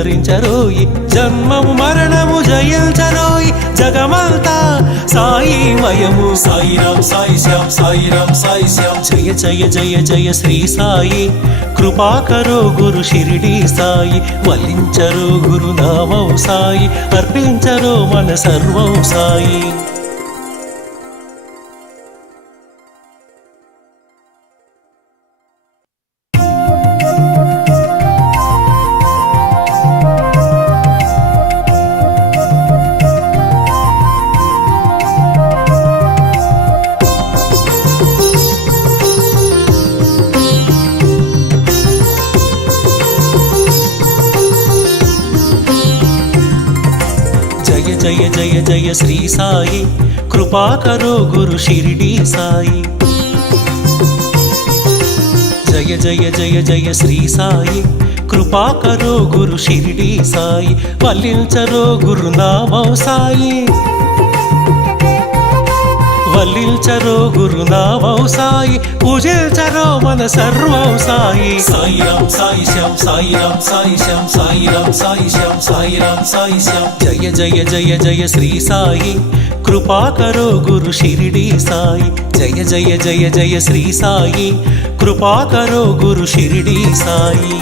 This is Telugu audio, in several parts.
అలరించరోయి జన్మము మరణము జయించరోయి జగమంతా సాయిమయము సాయిరాం సాయి శ్యామ్ సాయిరాం సాయి శ్యామ్ జయ జయ జయ జయ శ్రీ సాయి కృపాకరో గురు షిరిడి సాయి వల్లించరో గురునామం సాయి అర్పించరో మన సర్వం సాయి జయ జయ జయ శ్రీ సాయి కృపాకరో గురు షిరిడి సాయి జయ జయ జయ జయ శ్రీ సాయి కృపాకరో గురు షిరిడి సాయి వల్లించరో గురునామం సాయి వల్లించరో గురునామం సాయి పూజించరో మన సర్వం సాయి సాయిరాం సాయి శ్యామ్ సాయిరాం సాయి శ్యామ్ సాయిరాం సాయి శ్యామ్ సాయిరాం సాయి శ్యామ్ జయ జయ జయ జయ శ్రీ సాయి కృపాకరో గురు షిరిడి సాయి జయ జయ జయ జయ శ్రీ సాయి కృపాకరో గురు షిరిడి సాయి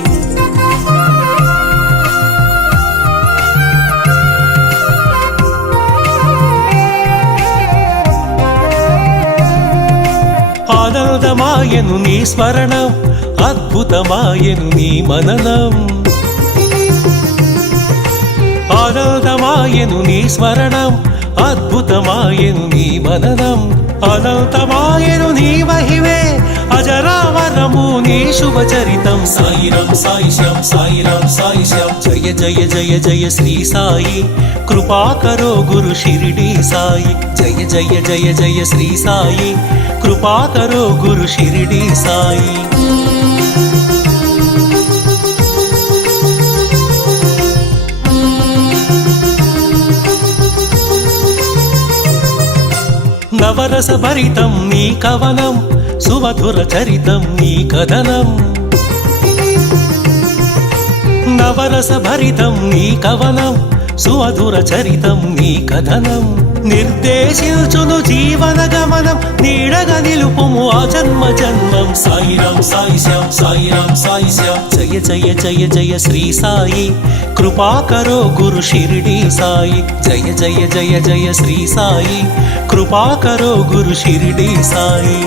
ఆనందమాయను నీ స్మరణం అద్భుతమాయను నీ మననం ఆనందమాయను నీ స్మరణం అద్భుతమాయను నీ మననం అనంతమాయను నీ మహిమే అజరావరము నీ శుభచరితం సాయిరాం సాయి శ్యామ్ సాయిరాం సాయి శ్యామ్ జయ జయ జయ జయ శ్రీ సాయి కృపాకరో గురు షిరిడి సాయి జయ జయ జయ జయ శ్రీ సాయి కృపాకరో గురు షిరిడి సాయి నవరస భరితం నీ కవనం సుమధుర చరితం నీ కథనం నవరస భరితం నీ కవనం సుమధుర చరితం నీ కథనం నిర్దేశించును జీవన గమనం నీడగా నిలుపుము ఆ జన్మ జన్మం సాయిరాం సాయి శ్యామ్ సాయిరాం సాయి శ్యామ్ జయ జయ జయ జయ శ్రీ సాయి కృపాకరో గురు షిరిడి సాయి జయ జయ జయ జయ శ్రీ సాయి కృపాకరో గురు షిరిడి సాయి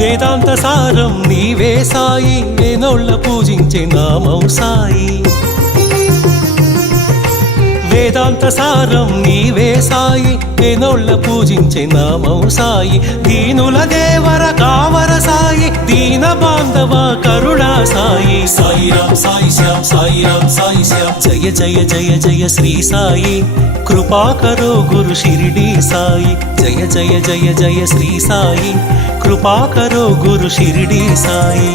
వేదాంత సారం నీవే సాయి వేనోళ్ళ పూజించే నామం సాయి వేదాంత సారం నీవే సాయి వేనోళ్ళ పూజించే నామం సాయి దీనుల దేవర కావర సాయి దీన బాంధవ కరుణా సాయి సాయిరాం సాయి శ్యామ్ సాయిరాం సాయి శ్యామ్ జయ జయ జయ జయ శ్రీ సాయి కృపాకరో గురు షిరిడి సాయి జయ జయ జయ జయ శ్రీ సాయి కృపాకరో గురు షిరిడి సాయి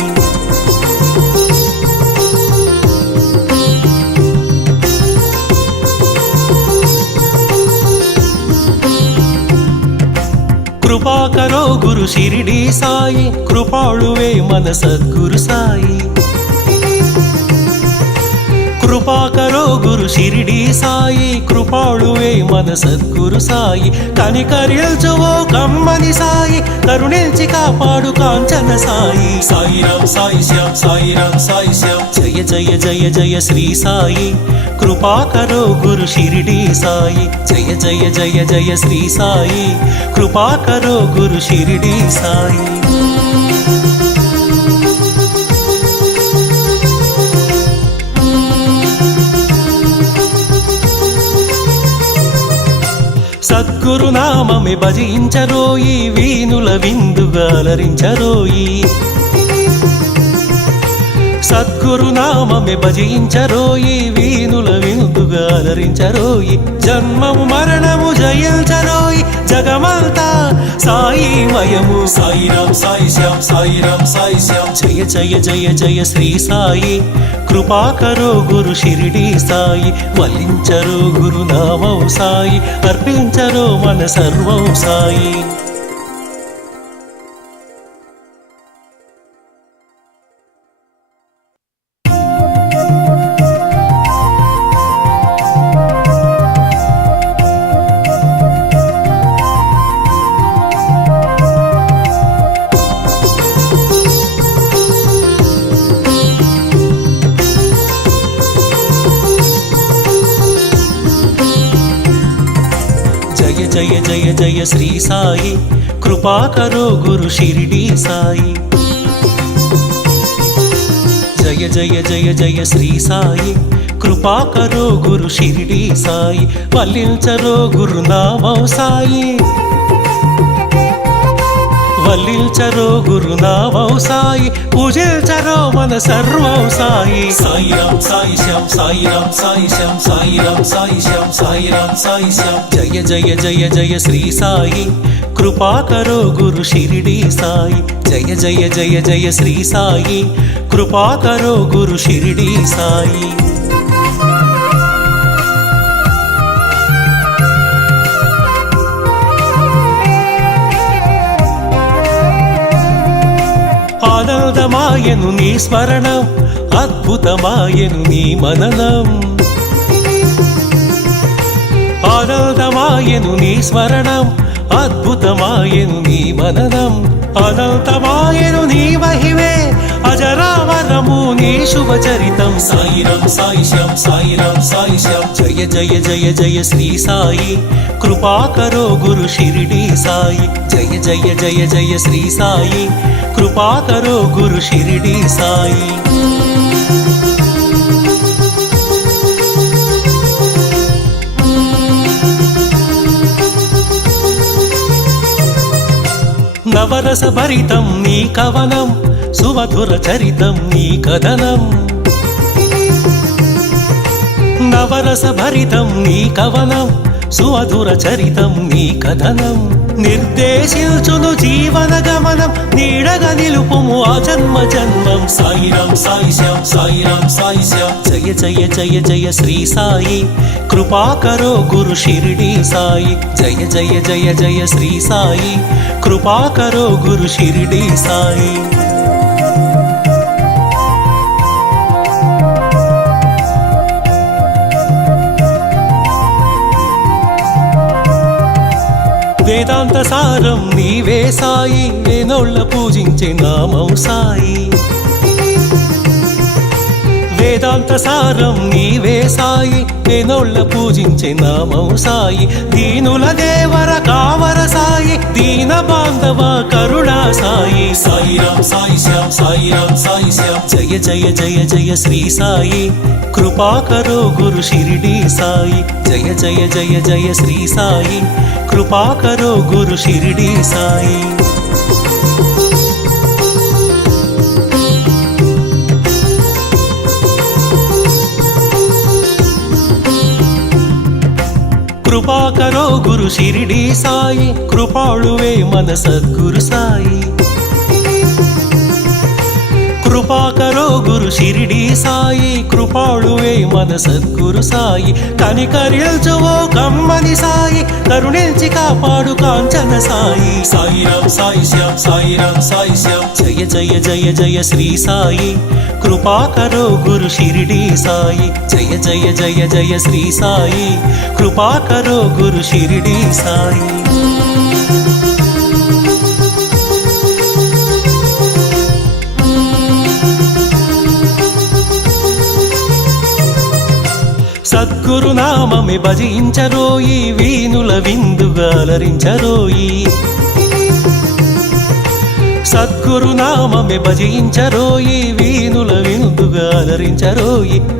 కృపాకరో గురు షిరిడి సాయి కృపాళువే మన సద్గురు సాయి కృపాకరో గురు షిరిడి సాయి కృపాళువే మన సద్గురు సాయి కనికరించువో కమ్మని సాయి కరుణించి కాపాడు కాంచన సాయి సాయిరాం సాయి శ్యామ్ సాయిరాం సాయి శ్యామ్ జయ జయ జయ జయ శ్రీ సాయి కృపాకరో గురు షిరిడి సాయి జయ జయ జయ జయ శ్రీ సాయి కృపాకరో గురు షిరిడి సాయి సద్గురునామమే భజించరోయి వీనుల విందుగా అలరించరోయి సద్గురునామమే భజించరోయి వీనుల విందుగా అలరించరోయి జన్మము మరణము జయించరోయి జగమంతా సాయిమయము. సాయిరాం సాయి శ్యామ్ సాయిరాం సాయి శ్యామ్. జయ జయ జయ జయ శ్రీ సాయి కృపాకరో గురు షిరిడి సాయి. వల్లించరో గురునామం సాయి, అర్పించరో మన సర్వం సాయి. జయ జయ జయ శ్రీ సాయి కృపాకరో గురు షిరిడి సాయి. జయ జయ జయ జయ శ్రీ సాయి కృపాకరో గురు షిరిడి సాయి. వల్లించరో గురునామం సాయి, వల్లించరో గురునామం సాయి, పూజించరో మన సర్వం సాయి. సాయిరాం సాయి శ్యామ్ సాయిరాం సాయి శ్యామ్ సాయిరాం సాయి శ్యామ్ సాయిరాం సాయి శ్యామ్. జయ జయ జయ జయ శ్రీ సాయి కృపాకరో గురు షిరిడి సాయి. జయ జయ జయ జయ శ్రీ సాయి కృపాకరో గురు షిరిడి సాయి. ఆనందమాయను నీ స్మరణం, అద్భుతమాయను నీ మననం. ఆనందమాయను నీ స్మరణం, అద్భుతమాయను నీ మననం. అనంతమాయను నీ మహిమే, అజరామరము నీ శుభచరితం. సాయిరాం సాయి శ్యామ్ సాయిరాం సాయి శ్యామ్. జయ జయ జయ జయ శ్రీ సాయి కృపాకరో గురు షిరిడి సాయి. జయ జయ జయ జయ శ్రీ సాయి కృపాకరో గురు షిరిడి సాయి. నవరస భరితం నీ కవనం, సుమధుర చరితం నీ కథనం. నవరస భరితం నీ కవనం, సుమధుర చరితం నీ కథనం. నిర్దేశించును జీవన గమనం, నీడగా నిలుపుము ఆ జన్మ జన్మం. సాయిరాం సాయి శ్యామ్ సాయిరాం సాయి శ్యామ్. జయ జయ జయ జయ శ్రీ సాయి కృపాకరో గురు షిరిడి సాయి. జయ జయ జయ జయ శ్రీ సాయి కృపాకరో గురు షిరిడి సాయి. వేదాంత సారం నీవే సాయి, వేనోళ్ళ పూజించే నామం సాయి. వేదాంత సారం నీవే సాయి, వేనోళ్ళ పూజించే నామం సాయి. దీనుల దేవర కావర సాయి, దీన బాంధవ కరుణా సాయి. సాయిరాం సాయి శ్యామ్ సాయిరాం సాయి శ్యామ్. జయ జయ జయ జయ శ్రీ సాయి కృపాకరో గురు షిరిడి సాయి. జయ జయ జయ జయ శ్రీ సాయి కృపాకరో గురు షిరిడి సాయి. కృపాకరో గురు షిరిడి సాయి, కృపాళువే మన సద్గురు సాయి. కృపాకరో గురు షిరిడి సాయి, కృపాళువే మన సద్గురు సాయి. కనికరిల్చువో కమ్మని సాయి, కరుణించి కాపాడు కాంచన సాయి. సాయిరాం సాయి శ్యామ్ సాయిరాం సాయి శ్యామ్. జయ జయ జయ జయ శ్రీ సాయి కృపాకరో గురు షిరిడి సాయి. జయ జయ జయ జయ శ్రీ సాయి కృపాకరో గురు షిరిడి సాయి. సద్గురు నామమే భజించరోయి, వీనుల విందుగా అలరించరోయి. సద్గురు నామమే భజించరోయి, వీనుల విందుగా అలరించరోయి.